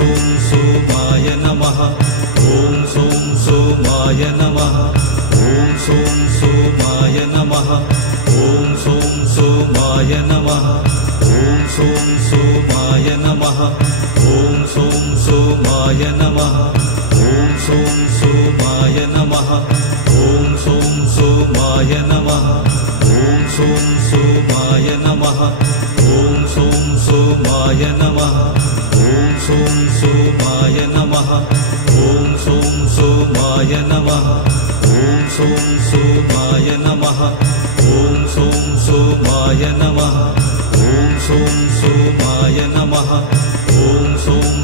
सोम सोमाय नमः ॐ सोम सोमाय नमः ॐ सोम सोमाय नमः ॐ सोम सोमाय नमः ॐ सोम सोमाय नमः ॐ सोम सोमाय नमः ॐ सोम सोमाय नमः ॐ सोम सोमाय नमः ॐ सोम सोमाय नमः ॐ सोम सोमाय नमः ॐ सोम सोमाय नमः ॐ सोम सोमाय नमः ॐ सोम सोमाय नमः ॐ सोम सोमाय नमः ॐ सोम सोमाय नमः ॐ सोम